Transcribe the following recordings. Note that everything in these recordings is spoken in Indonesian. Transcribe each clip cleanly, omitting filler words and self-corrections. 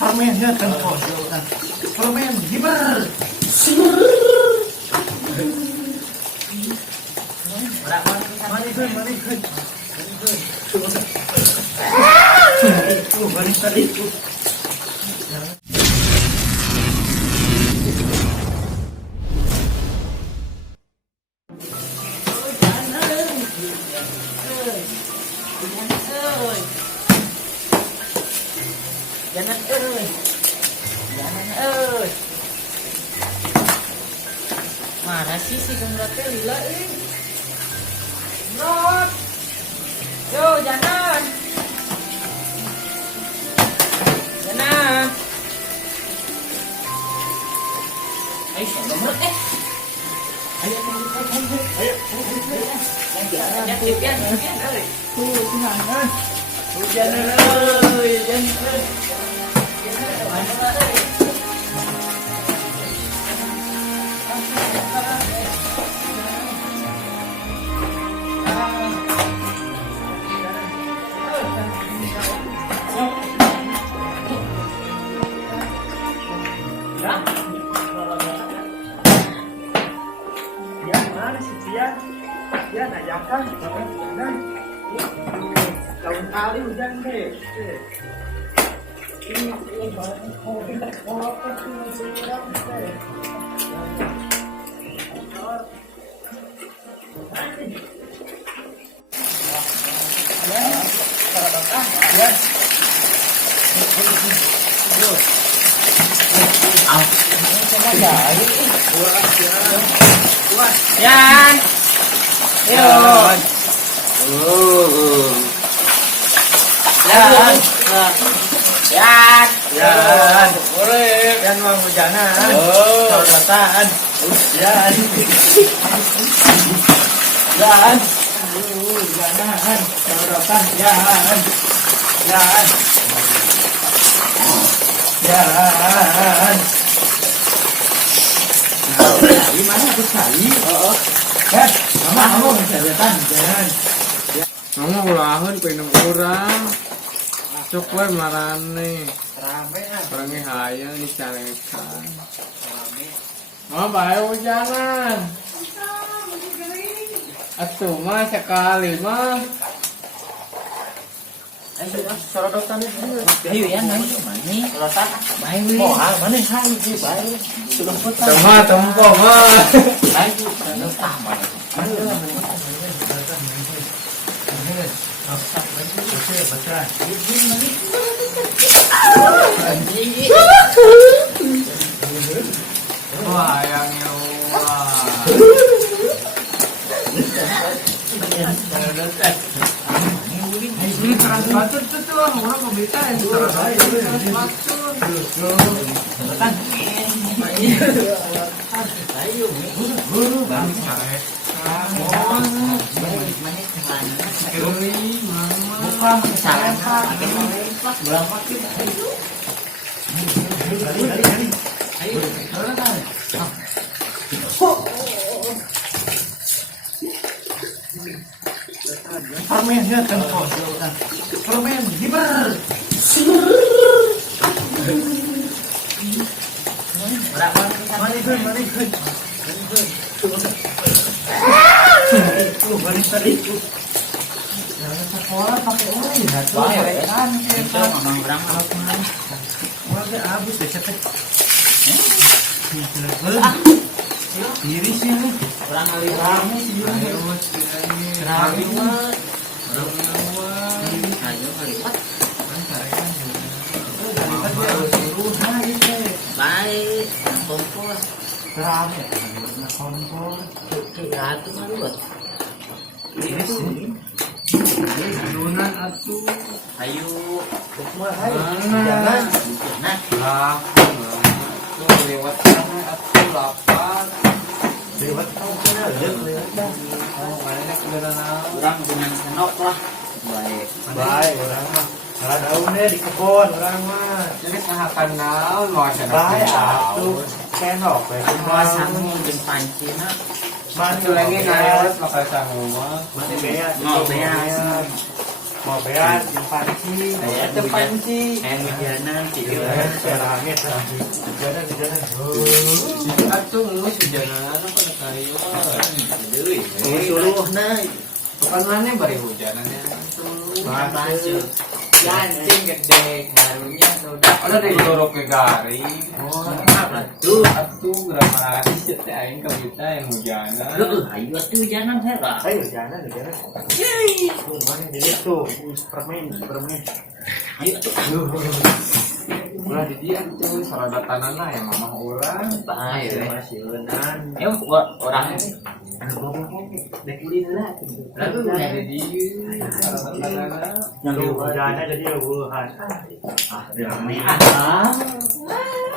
Permennya kan kosong kan. Permen giber. Mari kun. Mari tadi itu. Jangan ơi. Mana sih si gemrotnya lila Gemrot. Yo, jangan. Jangan. Ayo, gemrot Ayo. Hujan dia najakan tahun kali hujan deh. Ini Yan. Yan. Yan. Boleh. Yan mau hujanan. Sorotan. Yan. Yan. Hujanan. Sorotan. Yan. Yan. Yan. Gimana tuh sekali? Ya, mama kamu menceritakan jangan. Mama ulahun pinum kurang. Coklat marane. Rame ah. Orangnya hayang dicalekan. Mama bae hujanan. Atuh mah sekali mah. Ayo sorotan itu. Ayo ya, mana? Sorotan. Baik. Oh, mana hai sih baik. Sudah putar. Tempat tempat mah. Baik. Tambah. Wah, hayangnya wah. Ini keras batu tuh orang mau bisa yang keras batu. Kan. Ayo, guru bang cari. Bukan salah Pak. Berapa kita? Ayo. Permennya kan kosong kan. Permen giber. Mari kun. Mari tadi itu. Sekolah pakai ini ya. Kan kita Memang berangkat kemana? warga abis deh cepet. Diri sih nih. Orang kali rame sih. Rame mah. Ayo kali Pak. Baik. Baik. Kompor. Rame. Kompor. Kayak itu mah buat. Ini sih. Dunan atuh. Ayo. Kumah hai. Jangan. Nah, Lah, tuh lewat sana atuh lapar. Lewat kau kena lewat dah. Oh, banyak kendaraan. orang dengan senok lah. Baik. Baik orang mah. Salah daunnya di kebun orang mah. Jadi sahakan naon mau sana. Baik atuh. Kenok we Semua sanggup jeung panci na. Mandi Itu lagi naik makan sanggup mah. Mandi bea. Mau bea. mau beas panci Saya depan sih. Hujanan sih. langit hujanan Atuh ngus hujanan apa pada kayu. Suruh naik. Bukan mana bari hujanannya. Masuk. Lancing gede barunya udah. ada di dorok ke garing Tuh. atuh berapa lagi sih teh aing ka kita yang hujanan Ayo tuh hujanan heran. ayo hujanan mana jadi tuh permen Ayo tuh. ulah di dia tuh salabatanana yang mamah orang Bahaya. masieunnan Ayo orang dek ulin lah lalu ada di salabatanana yang tuh hujanan jadi wuhan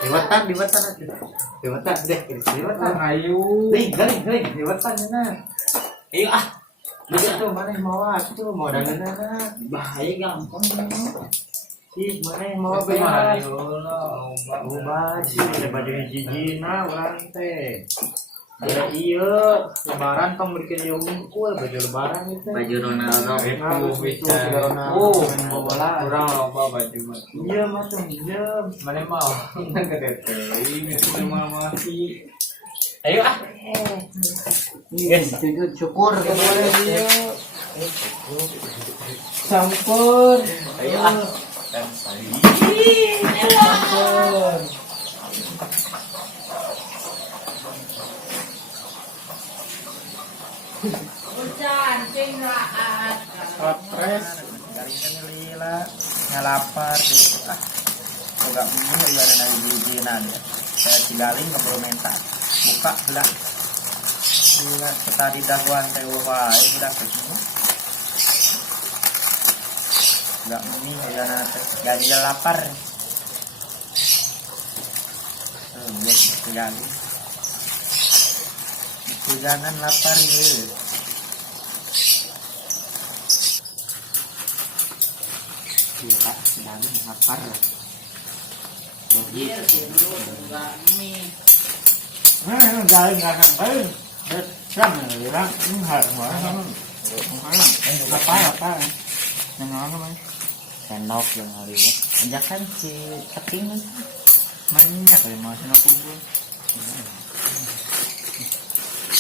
Diwatan di wetan ayo garing di wetan na Ayo itu mana yang mau tuh mau danganana bahaya gampang. sih mana yang mau Itu mah beas baju ada baju hijina orang teh ada iya lebaran tong bikin unggul baju lebaran itu Baju Ronaldo itu bisa main bola Kurang loba baju mah. iya mas iya Mana mau? Gede teuing itu mah masih. Ayo guys syukur Iya. campur Ayo Dan saya campur Papres garingkan lila ngalapar enggak mau ya ada bijinan ya saya cigaling ke Promentar buka belah gila tadi daguan teh wae udah ketemu enggak mie ya nanti ganjel lapar buat cigaling jangan lapar ya gila cigaling lapar galing nggak sampai kan bilang harus apa yang ngomong Senok yang hari ini ajakan si keting banyak ya masih aku pun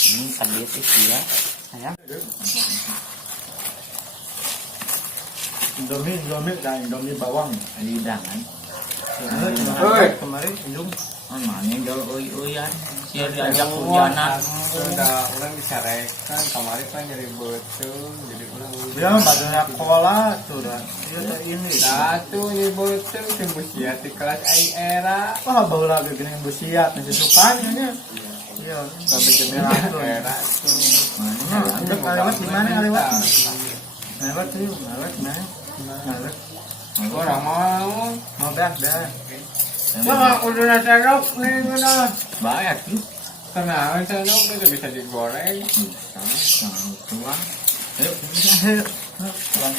ini kadit itu ya sayang Indomie dan Indomie bawang di dangan kemarin indung mana jauh uyan dia diajak hujanan udah orang disarekan kemarin kan jadi betul jadi orang dia pada sekolah tuh dah dia tuh ini satu jadi betul tembus ya di kelas ai era wah baru lagi gini busiat masih sukanya iya sampai jendela tuh era tuh ada lewat di mana lewat lewat tuh lewat mana lewat orang mau beak dah Wah, udah serok nih mana? banyak tuh Kenapa serok itu bisa digoreng? tuang ayo pulang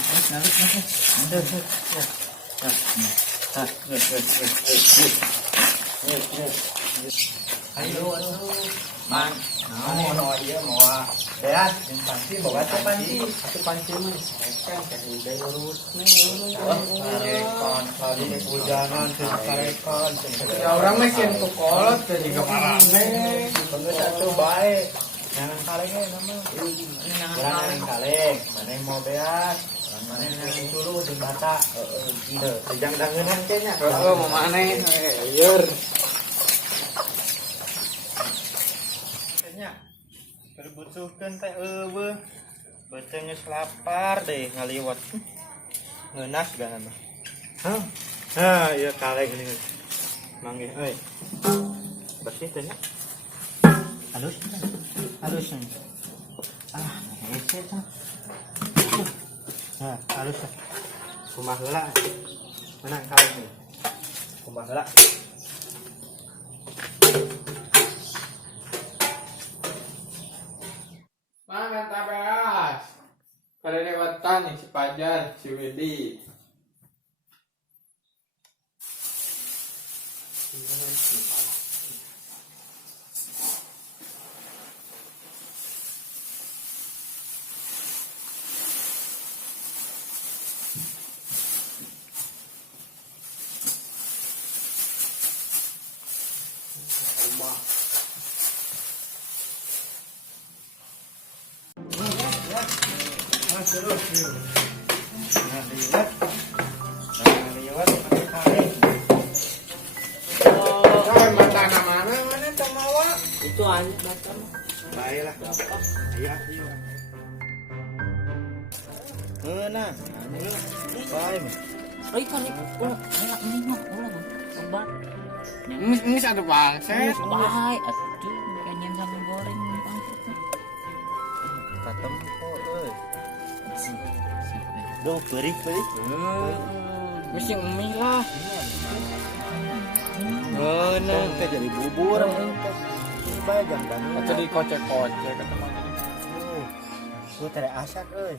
ayo man mau iya mau beas panci bawa panci mah kan udah urus nih karekan tadi di hujanan karekan Ya orang mesin tuh kolot jadi kemarane. bener satu baik jangan kalengnya nama jangan yang kaleng mana yang mau beas mana yang dulu di bata gitu jangan dangenan kayaknya Mau mana? Ayur. kayaknya berbutuhkan teh bacanya lapar deh ngaliwat ngenas gak nama iya kaleng ini manggil bersih tanya halus nih ese tuh halus rumah heula mana kaleng nih rumah heula Mangan tabeas. Kada lewatan nih si Pajar, si Widi. mah. Nah, liwat. Nah, liwat pakai tarik. Nah, mata mana tamawa? Itu aja batam. Baiklah. Ayo, ayo. Nah, baik. Oh, ikan itu. Ulah, ayo ini mah ulah. Sobat. Ini satu pangset. Baik, aduh, kayaknya sambil goreng pangsit. Ketemu kok, euy. Duh, berik. Mesti mie lah. Nah, teh jadi bubur. Baik jam dan. Atau dikocek-kocek ketemu. Tuh, teh asak euy.